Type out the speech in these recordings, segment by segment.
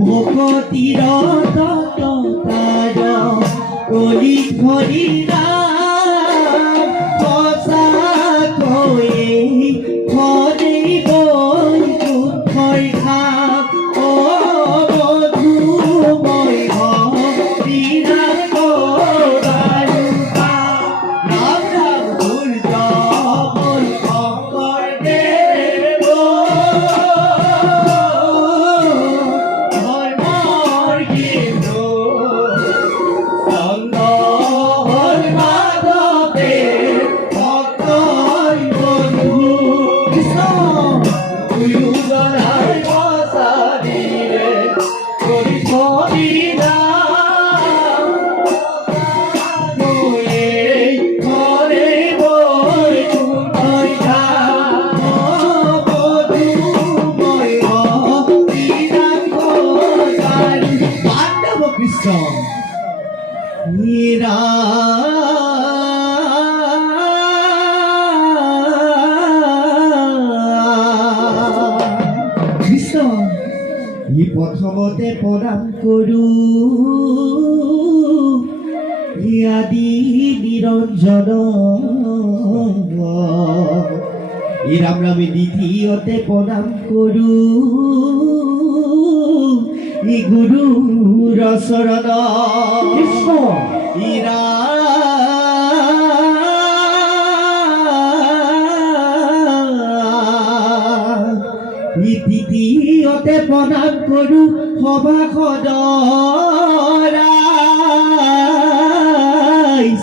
ভকতিৰ ততাৰ কলি ধৰি সঁচাকৈয়ে সদেই বৈ দুখৰ খাপ মধুময় ভক্তি নাম ৰাম ৰাম সূৰ্য মোৰ শংকৰদেৱ ধৰ্মৰ গীত চন্দন মাধৱে ভক্তৰ বন্ধু কৃষ্ণ দুয়োজনাৰ প্ৰচাৰীৰে কৰি থবি নাম ঘৰে বৈ তুই খাম মধুময় ভক্তি নাম পাণ্ডৱ কৃষ্ণ মীৰা কৃষ্ণ ই প্ৰথমতে প্ৰণাম কৰোঁ ই আদি নিৰঞ্জন ই ৰাম ৰামে দ্বিতীয়তে প্ৰণাম কৰোঁ ই গুৰুৰ চৰণ কৃষ্ণ ই তৃতীয়তে প্ৰণাম কৰোঁ সভাসদ ৰাইজ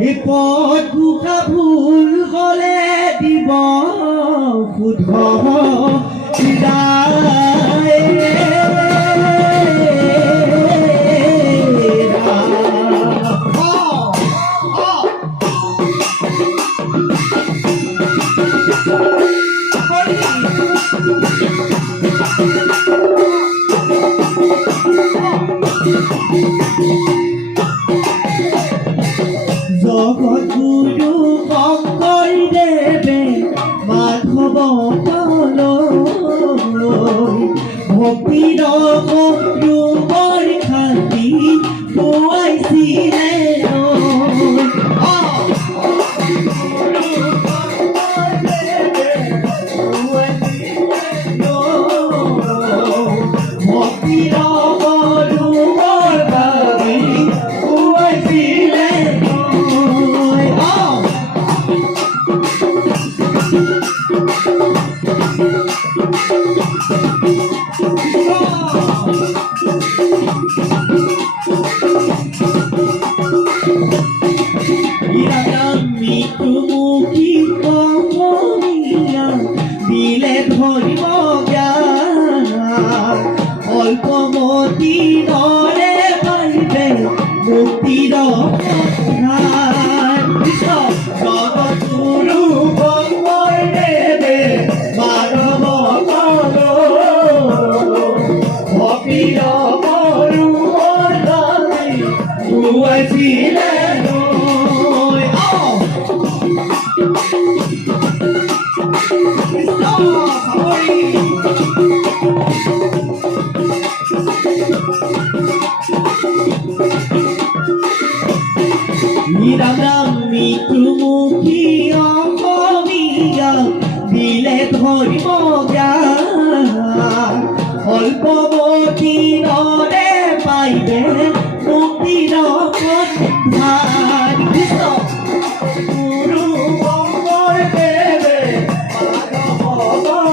এই পদ ঘোষা ভুল হ'লে দিব শুদ্ধ জগৎগুৰু শংকৰদেৱে মাধৱ তলৈ ভক্তিৰ সৰুবৰ খান্দি খুৱাইছিলে ভক্তিৰ সৰুবৰ ভাবি খুৱাইছিলে মৃত্যুমুখী কমনীয়া দিলে ধৰিব জ্ঞান অল্পমতি নৰে পাৰিবে মুক্তিৰ জগৎগুৰু শংকৰদেৱে মাধৱ ভক্তিৰ সৰুবৰ ভাবি খুৱাইছিলে ৰাম ৰাম মৃত্যুমুখী অসমীয়া দিলে ধৰিব জ্ঞান অল্পমতি নৰে পাইবে মুক্তিৰ কৃষ্ণ গুৰু শংকৰদেৱে মাধৱ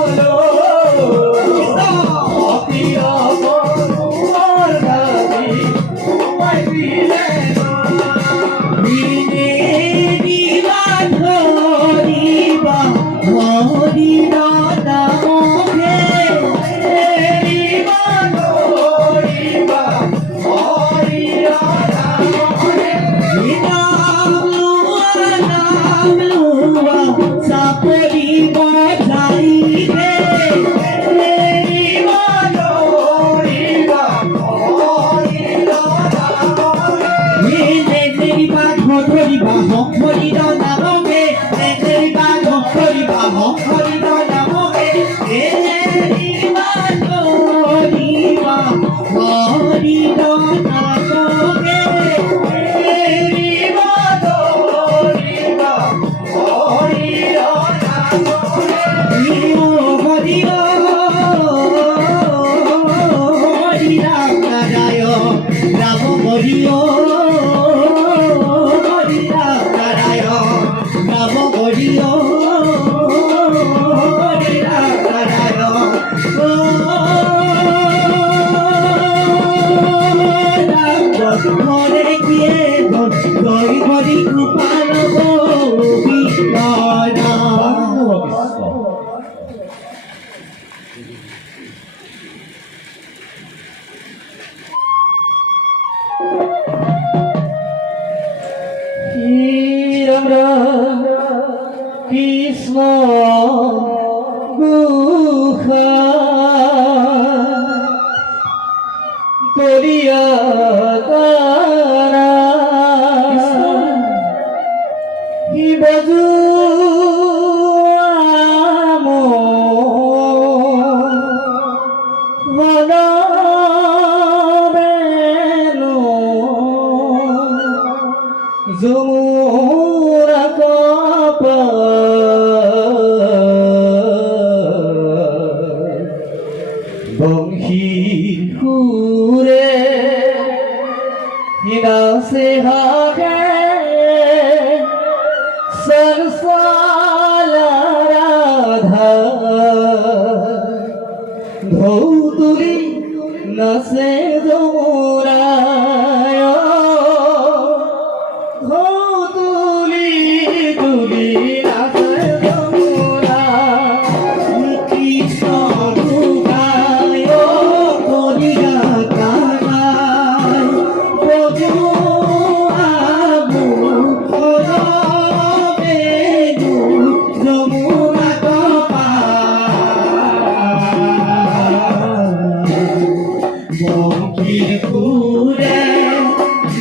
কৃষ্ণ গুহা করিয়া তারা কি বাজু যমুনা কাপা বংশীর সুরে হিনাসে হাগে সরসালা রাধা ধৌতুলি নাচে যমুনায় ধৌতুলি তুলি নাচে যমুনা কৃষ্ণ গুহায় করিয়া কানায় বজু আবু বেনু যমুনা বঙ্কির পুরে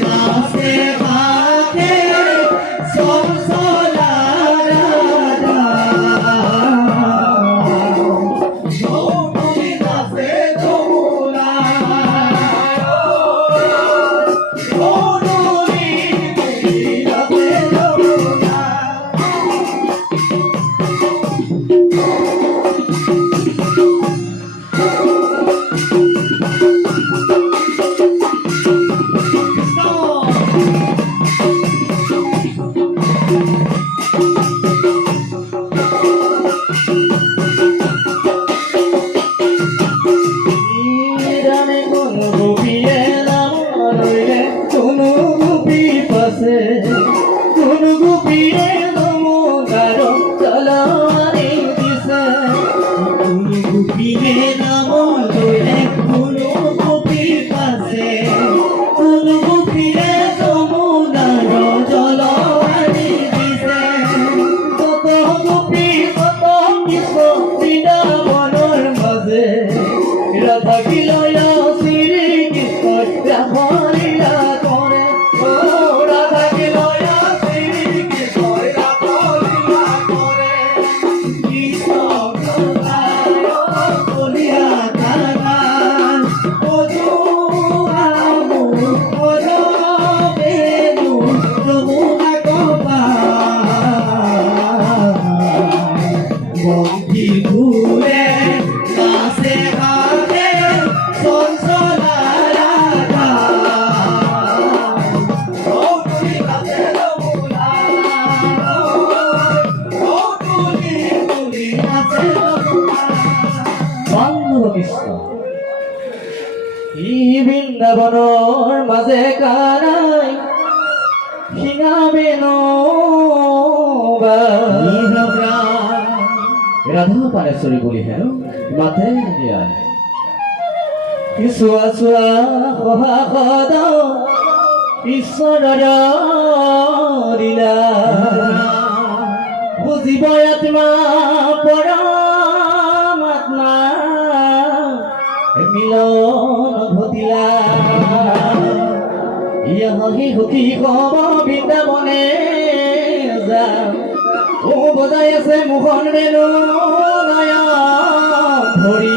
নাচে বাঁধে সরসলা রাধা যমুনা নাচে যমুনা যমুনি নাচে যমুনা কোন গোপীরে নমোদার চলারে দিছে কোন গোপীরে নাম লইলে কোন গোপী পাশে কোন গোপীরে নমোদার চলারে দিছে কত গোপী কত কৃষ্ণ বৃন্দাবনের মাঝে রাধা কিলয়া শ্রী কৃষ্ণ রাখলীলা করে ও রাধা কিলয়া শ্রী কৃষ্ণ রাখলীলা করে কৃষ্ণ কলিয়া গান বজু আমু বেনু যমুনা কপা বঙ্কি ঘুরে নাচে হাতে সনসলা রাধা ধৌতুলি নাচে যমুনা ধৌতুলি তুলি নাচে যমুনা বান্ধব কৃষ্ণ ই বৃন্দাবনৰ মাজে কানাই সিঙাবে নবা রাধা পানেশ্বরী বলি হেন মাতে দিয়া চোৱা চোৱা সহা সদ ঈশ্বৰৰ লীলা বুজিব আত্মা পৰমাত্মা মিলন ঘটিলা ইহি সুখী কব বৃন্দাবনে যাম ও বজাই আছে মোহন বেনু নয়ন ধৰি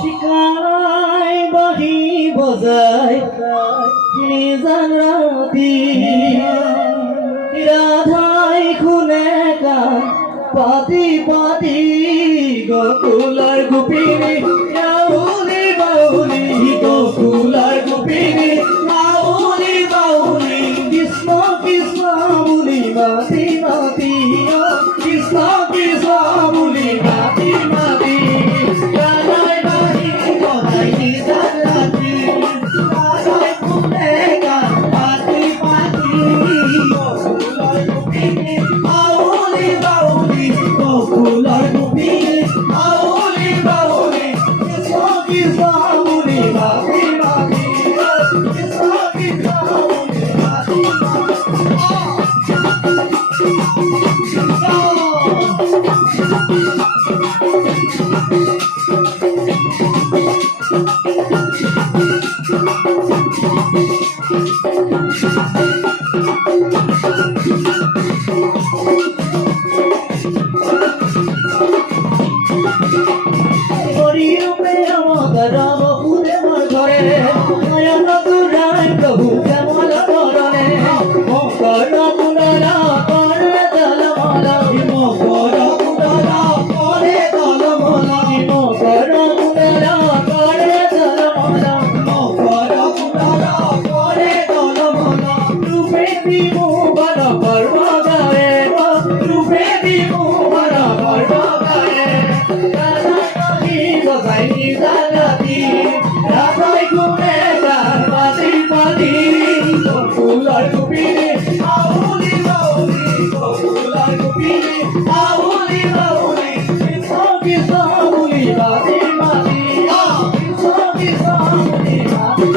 শিকাৰাই বাহি বজাই নিজান ৰাতি ৰাধাই খুনে কান পাতি পাতি গকুলাৰ গোপিনী বাউলি বাউলি গকুলাৰ গোপিনী বাউলি বাউলি কৃষ্ণ কৃষ্ণ বুলি মাতি মাতি কৃষ্ণ কৃষ্ণ বুলি মাতি মাতি ৰাধাই বাহি বজাই নিজান ৰাতি ৰাধাই খুনে কান পাতি পাতি গকুলাৰ গোপিনী বাউলি বাউলি গকুলাৰ গোপিনী বাউলি হরিরূপে আমার রাম পুরে মোর ঘরে নয়ন দুরাই প্রভু শ্যামল ধরণে মকর মুনরা করে দলমলা মকর মুনরা করে দলমলা মকর মুনরা করে দলমলা মকর মুনরা করে দলমলা রূপে বিমু বড় পর্ব গায়ে রূপে বিমু বড় পর্ব গায়ে Ni dalati, rabai gune dar pati pati, popular kupini, auli auli, popular kupini, auli auli, sogi sogi pati pati, sogi sogi pati.